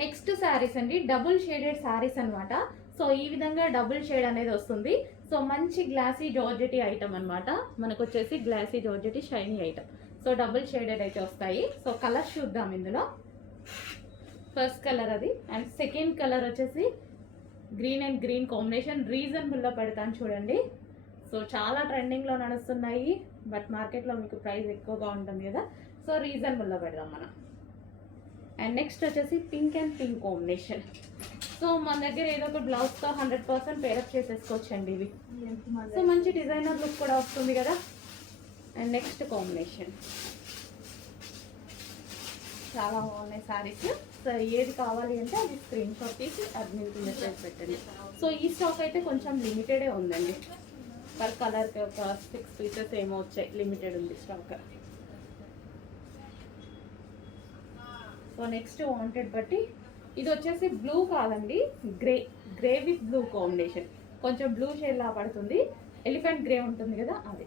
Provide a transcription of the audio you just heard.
Next saris అండి, double shaded saris అనమాట. So ఈ విధంగా డబుల్ షేడ్ అనేది వస్తుంది. సో మంచి గ్లాసీ జార్జెటీ ఐటమ్ అనమాట. మనకు వచ్చేసి glossy georgette shiny item. So double shaded అయితే వస్తాయి. సో కలర్ చూద్దాం. ఇందులో ఫస్ట్ కలర్ అది, అండ్ సెకండ్ కలర్ వచ్చేసి గ్రీన్ అండ్ గ్రీన్ కాంబినేషన్. రీజనబుల్లో పెడతాను చూడండి. సో చాలా ట్రెండింగ్లో నడుస్తున్నాయి, బట్ మార్కెట్లో మీకు ప్రైస్ ఎక్కువగా ఉంటుంది కదా. సో రీజనబుల్లో పెడదాం మనం. అండ్ నెక్స్ట్ వచ్చేసి pink and pink combination. So మన దగ్గర ఏదో ఒక బ్లౌజ్తో 100% పేరప్ చేసేసుకోవచ్చండి ఇవి. సో మంచి డిజైనర్ లుక్ కూడా వస్తుంది కదా. అండ్ నెక్స్ట్ కాంబినేషన్ చాలా బాగున్నాయి శారీస్. సో ఏది కావాలి అంటే అది స్క్రీన్ షాట్ తీసి అడ్మిన్కి మెసేజ్ పెట్టండి. సో ఈ స్టాక్ అయితే కొంచెం లిమిటెడే ఉందండి. పర్ కలర్కి ఒక 6 పీసెస్ ఏమో వచ్చాయి, లిమిటెడ్ ఉంది స్టాక్. సో నెక్స్ట్ వాంటెడ్ బట్టి ఇది వచ్చేసి బ్లూ కాదండి, గ్రే విత్ బ్లూ కాంబినేషన్. కొంచెం బ్లూ షేడ్ లా పడుతుంది, ఎలిఫెంట్ గ్రే ఉంటుంది కదా అది.